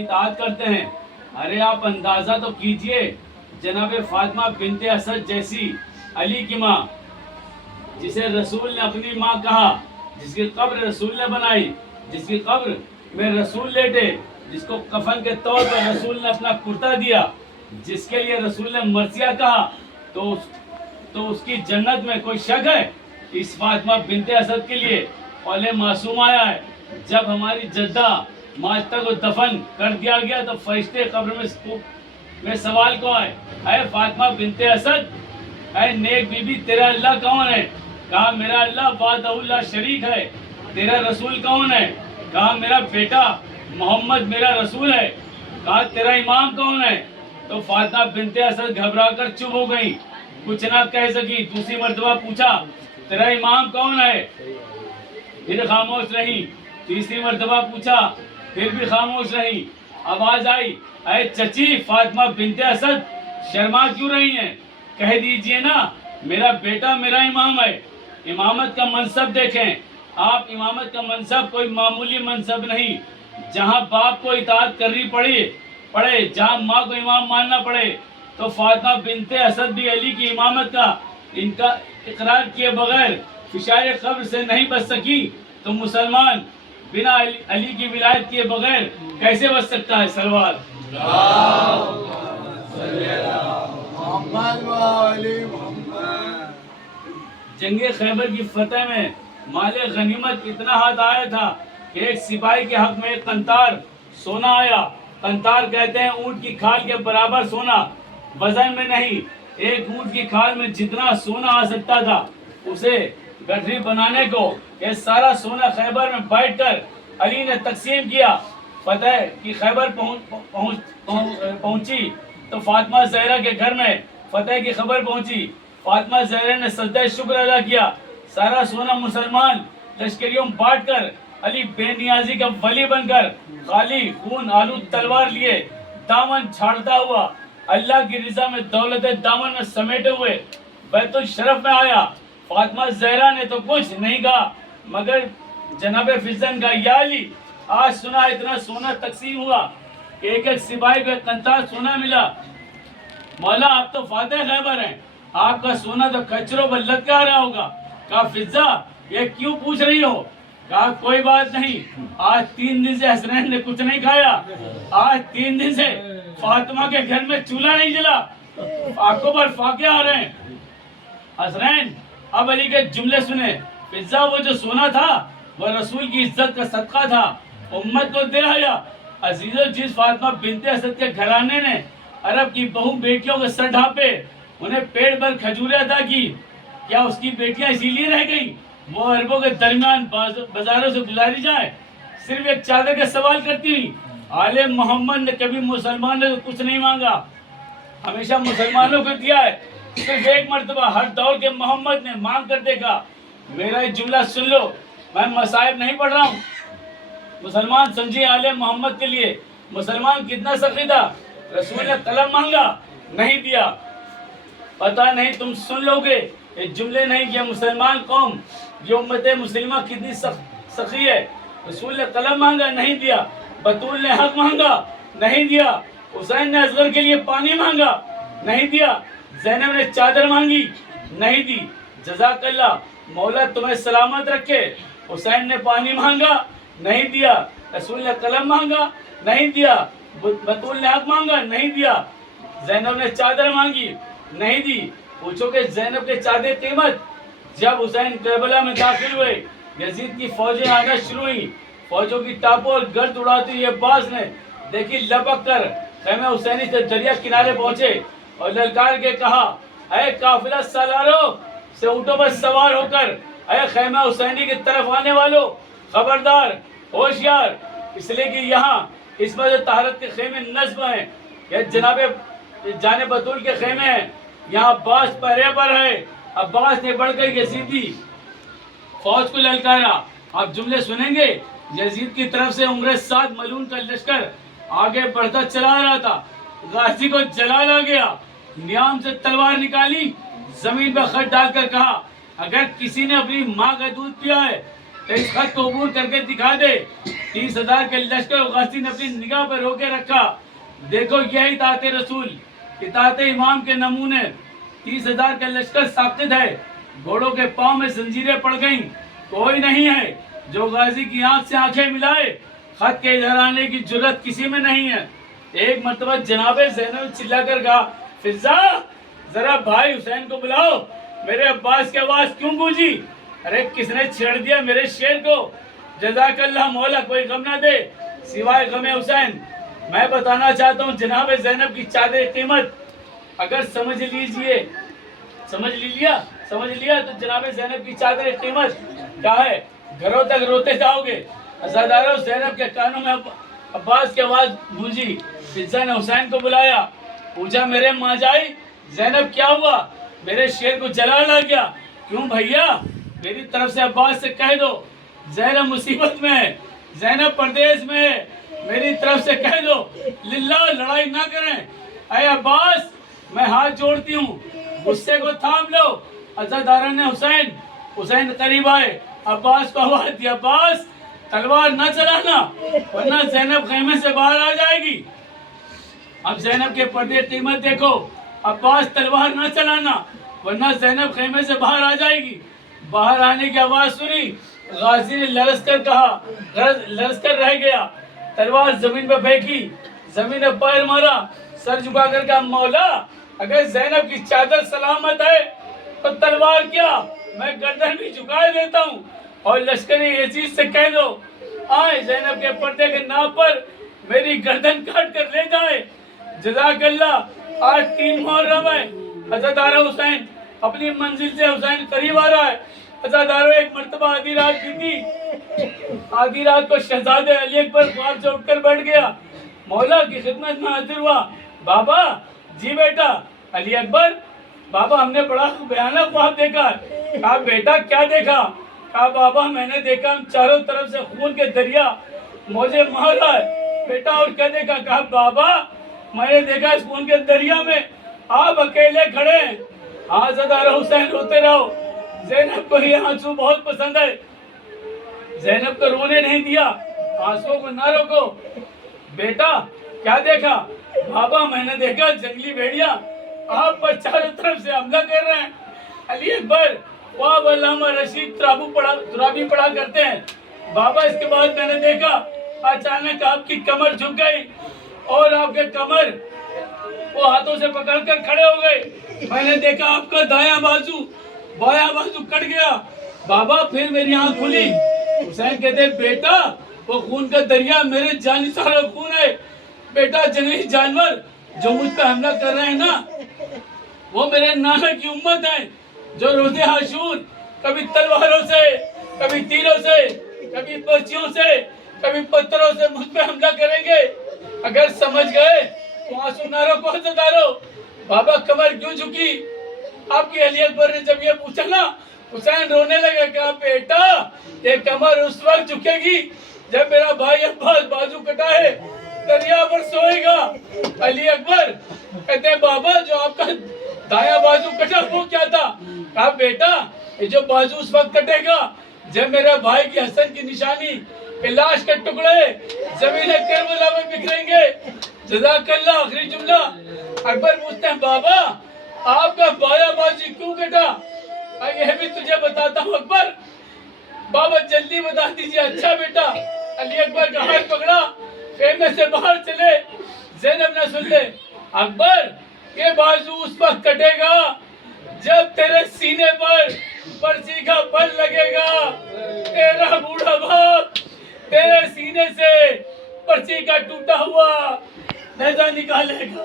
اطاعت کرتے ہیں. ارے آپ اندازہ تو کیجئے جناب فاطمہ بنت اسد جیسی علی کی ماں، جسے رسول نے اپنی ماں کہا، جس کی قبر رسول نے بنائی، جس کی قبر میں رسول لیٹے، جس کو کفن کے طور پر رسول نے اپنا کرتا دیا، جس کے لیے رسول نے مرثیہ کہا، تو اس کی جنت میں کوئی شک ہے؟ اس فاطمہ بنت اسد کے لیے اول معصوم آیا ہے. جب ہماری جدہ ماجدہ کو دفن کر دیا گیا تو فرشتے قبر میں سوال کو آئے، اے فاطمہ بنت اسد، اے نیک بی بی، تیرا اللہ کون ہے؟ کہا میرا اللہ وحدہ لا شریک ہے. تیرا رسول کون ہے؟ کہا میرا بیٹا محمد میرا رسول ہے. کہا تیرا امام کون ہے؟ تو فاطمہ بنت اسد گھبرا کر چپ ہو گئی، کچھ نہ کہہ سکی. دوسری مرتبہ پوچھا تیرا امام کون ہے؟ پھر خاموش رہی. تیسری مرتبہ پوچھا، پھر بھی خاموش رہی. آواز آئی، اے چچی فاطمہ بنت اسد، شرما کیوں رہی ہیں؟ کہہ دیجئے نا میرا بیٹا میرا امام ہے. امامت کا منصب دیکھیں آپ، امامت کا منصب کوئی معمولی منصب نہیں. جہاں باپ کو اطاعت کرنی پڑے، جہاں ماں کو امام ماننا پڑے، تو فاطمہ بنت اسد بھی علی کی امامت کا ان کا اقرار کیے بغیر فشار قبر سے نہیں بچ سکی، تو مسلمان بنا علی کی ولایت کیے بغیر کیسے بچ سکتا ہے؟ سلوات جنگ خیبر کی فتح میں مال غنیمت اتنا ہاتھ آیا تھا کہ ایک سپاہی کے حق میں ایک قنطار سونا آیا. قنطار کہتے ہیں اونٹ کی کھال کے برابر سونا، وزن میں نہیں. ایک اونٹ کی کھال میں جتنا سونا آ سکتا تھا اسے گٹھری بنانے کو یہ سارا سونا خیبر میں بیٹھ کر علی نے تقسیم کیا. فتح کی خیبر پہنچی تو فاطمہ زہرا کے گھر میں فتح کی خبر پہنچی. فاطمہ زہرا نے سجدہ شکر ادا کیا. سارا سونا مسلمان لشکریوں بانٹ کر علی بے نیازی کا ولی بن کر خالی خون آلود تلوار لیے دامن چھاڑتا ہوا اللہ کی رضا میں دولت دامن میں سمیٹے ہوئے بیت الشرف میں آیا. فاطمہ زہرا نے تو کچھ نہیں کہا مگر جناب فضن کا، یا علی آج سنا اتنا سونا تقسیم ہوا کہ ایک ایک سپاہی کو ایک قنطار سونا ملا. مولا آپ تو فاتح خیبر ہیں، آپ کا سونا تو کچروں پر لٹکا رہا ہوگا. کہا فضہ یہ کیوں پوچھ رہی ہو؟ کہا کوئی بات نہیں، آج 3 دن سے حسنین نے کچھ نہیں کھایا، آج 3 دن سے فاطمہ کے گھر میں چولہا نہیں جلا، آنکھوں پر فاقے آ رہے ہیں. حسنین اب علی کے جملے سنے. فضہ وہ جو سونا تھا وہ رسول کی عزت کا صدقہ تھا، امت کو دے آیا. عزیزو، جس فاطمہ بنت اسد کے گھرانے نے عرب کی بہو بیٹیوں کے سر ڈھانپے، انہیں پیٹ بھر کھجوریں عطا کی، کیا اس کی بیٹیاں اسی لیے رہ گئیں وہ عربوں کے درمیان بازاروں سے گزاری جائیں؟ صرف ایک چادر کا سوال کرتی ہوئی. آل محمد نے کبھی مسلمان نے کچھ نہیں مانگا، ہمیشہ مسلمانوں کو دیا ہے. صرف ایک مرتبہ ہر دور کے محمد نے مانگ کر دیکھا. میرا یہ جملہ سن لو، میں مصائب نہیں پڑھ رہا ہوں. مسلمان سمجھے آل محمد کے لیے مسلمان کتنا سخی تھا. رسول نے قلم مانگا، نہیں دیا. پتہ نہیں تم سن لو گے یہ جملے نہیں کہ مسلمان قوم یہ امت مسلمہ کتنی سخی ہے. رسول نے قلم مانگا، نہیں دیا. بطول نے حق مانگا، نہیں دیا. حسین نے اصغر کے لیے پانی مانگا، نہیں دیا. زینب نے چادر مانگی، نہیں دی. جزاک اللہ، مولا تمہیں سلامت رکھے. حسین نے پانی مانگا، نہیں دیا. رسول نے قلم مانگا، نہیں دیا. بطول نے حق مانگا، نہیں دیا. زینب نے چادر مانگی، نہیں دی. پوچھو کہ زینب کے چادر قیمت. جب حسین کربلا میں داخل ہوئے، یزید کی فوجیں آنا شروع ہوئی. فوجوں کی ٹاپوں اور گرد اڑاتی ہوئی عباس نے دیکھی لپک کر خیمہ حسینی سے دریا کنارے پہنچے اور للکار کے کہا، اے قافلہ سالاروں سے اونٹوں پر سوار ہو کر اے خیمہ حسینی کی طرف آنے والوں، خبردار، ہوشیار، اس لیے کہ یہاں عصمت طہارت کے خیمے نصب ہیں، یہ جناب جان بطول کے خیمے ہیں. یہاں عباس پہرے پر ہے. عباس نے بڑھ کر یزیدی فوج کو للکارا. آپ جملے سنیں گے. یزید کی طرف سے عمر 7 ملعون کا لشکر آگے بڑھتا چلا رہا تھا. غازی کو جلال آ گیا، نیام سے تلوار نکالی، زمین پر خط ڈال کر کہا، اگر کسی نے اپنی ماں کا دودھ پیا ہے تو اس خط کو عبور کر کے دکھا دے. 30,000 کے لشکر غازی نے اپنی نگاہ پر روکے رکھا. دیکھو یہی اطاعت رسول، اطاعت امام کے نمونے. 30,000 کا لشکر ساقط ہے، گھوڑوں کے پاؤں میں زنجیریں پڑ گئیں. کوئی نہیں ہے جو غازی کی آنکھ سے آنکھیں ملائے. خط کے ادھر آنے کی جرت کسی میں نہیں ہے. ایک مرتبہ جناب زینب چلا کر کہا، فضا ذرا بھائی حسین کو بلاؤ. میرے عباس کی آواز کیوں گونجی؟ ارے کس نے چھیڑ دیا میرے شیر کو؟ جزاک اللہ مولا، کوئی غم نہ دے سوائے غم حسین. میں بتانا چاہتا ہوں جناب زینب کی چادر قیمت. اگر سمجھ لیا تو جناب زینب کی چادر قیمت کیا ہے؟ گھروں تک روتے جاؤ گے. عزاداروں، زینب کے کانوں میں عباس کی آواز گونجی. فضا نے حسین کو بلایا، پوچھا میرے ماجائی زینب کیا ہوا؟ میرے شیر کو جلال آ گیا. کیوں بھیا؟ میری طرف سے عباس سے کہہ دو زینب مصیبت میں ہے، زینب پردیس میں ہے. میری طرف سے کہہ دو للہ لڑائی نہ کریں. اے عباس میں ہاتھ جوڑتی ہوں، غصے کو تھام لو. عزاداران نے حسین قریب آئے. عباس کو آواز دی، عباس تلوار نہ چلانا ورنہ زینب خیمے سے باہر آ جائے گی. اب زینب کے پردے قیمت دیکھو. عباس تلوار نہ چلانا ورنہ زینب خیمے سے باہر آ جائے گی. باہر آنے کی آواز سنی. غازی نے لرز کر رہ گیا. تلوار زمین پہ پھینکی، زمین پہ پیر مارا، سر جھکا کر کہا، مولا اگر زینب کی چادر سلامت ہے تو تلوار کیا، میں گردن بھی جھکائے دیتا ہوں. اور لشکری عزیز سے کہہ دو آئے زینب کے پردے کے نام پر میری گردن کاٹ کر لے جائے. جزاک اللہ. آج 3 محرم ہے. عزادارہ حسین اپنی منزل سے حسین قریب آ رہا ہے. عزاداروں، ایک مرتبہ آدھی رات کی تھی. آدھی رات کو شہزادے علی اکبر خواب سے اٹھ کر بیٹھ گیا. مولا کی خدمت میں حاضر ہوا. بابا. جی بیٹا. علی اکبر. بابا ہم نے بڑا بھیانک خواب دیکھا ہے. کہا بیٹا کیا دیکھا؟ کہا بابا میں نے دیکھا ہم چاروں طرف سے خون کے دریا موجے مار رہا ہے. بیٹا اور کیا دیکھا؟ کہا بابا میں نے دیکھا اس خون کے دریا میں آپ اکیلے کھڑے ہیں. عزادارہ حسین روتے رہو. زینب کو یہ آنسو بہت پسند ہے. زینب کو رونے نہیں دیا. آنسو کو نہ روکو. بیٹا کیا دیکھا؟ بابا میں نے دیکھا جنگلی بھیڑیا آپ پر چاروں طرف سے حملہ کر رہے ہیں. علی اکبر خواب علامہ رشید ترابی پڑھا کرتے ہیں. بابا اس کے بعد میں نے دیکھا اچانک آپ کی کمر جھک گئی اور آپ کے کمر وہ ہاتھوں سے پکڑ کر کھڑے ہو گئے. میں نے دیکھا آپ کا بایاں بازو کٹ گیا. بابا پھر میری آنکھ کھلی. حسین کہتے ہیں بیٹا وہ خون کا دریا میرے جانی سارا خون ہے. بیٹا جنگلی جانور جو مجھ پہ حملہ کر رہے ہیں نا وہ میرے نانا کی امت ہے جو روز عاشور کبھی تلواروں سے، کبھی تیروں سے، کبھی پرچیوں سے، کبھی پتھروں سے مجھ پہ حملہ کریں گے. اگر سمجھ گئے تو آنسو نہ روکو. عزادارو بابا کمر کیوں جھکی؟ آپ کی علی اکبر نے جب یہ پوچھا نا حسین رونے لگا. کہا بیٹا یہ کمر اس وقت جھکے گی جب میرا بھائی عباس بازو کٹا ہے دریا پر سوئے گا. علی اکبر کہتے ہیں بابا جو آپ کا دایاں بازو کٹا وہ کیا تھا؟ کہا بیٹا یہ جو بازو اس وقت کٹے گا جب میرے بھائی کی حسن کی نشانی کہ لاش کے ٹکڑے زمین کربلا میں بکھریں گے. جزاک اللہ. آخری جملہ. اکبر پوچھتے ہیں بابا آپ کا بایاں بازو کیوں کٹا؟ یہ بھی تجھے بتاتا ہوں اکبر. بابا جلدی بتا دیجیے. اچھا بیٹا. علی اکبر کا ہاتھ پکڑا، خیمے سے باہر چلے. زینب نہ سن لے. اکبر یہ بازو اس وقت کٹے گا جب تیرے سینے پر پرچی کا بل لگے گا. تیرا بوڑھا باپ تیرے سینے سے پرچی کا ٹوٹا ہوا نیزہ نکالے گا.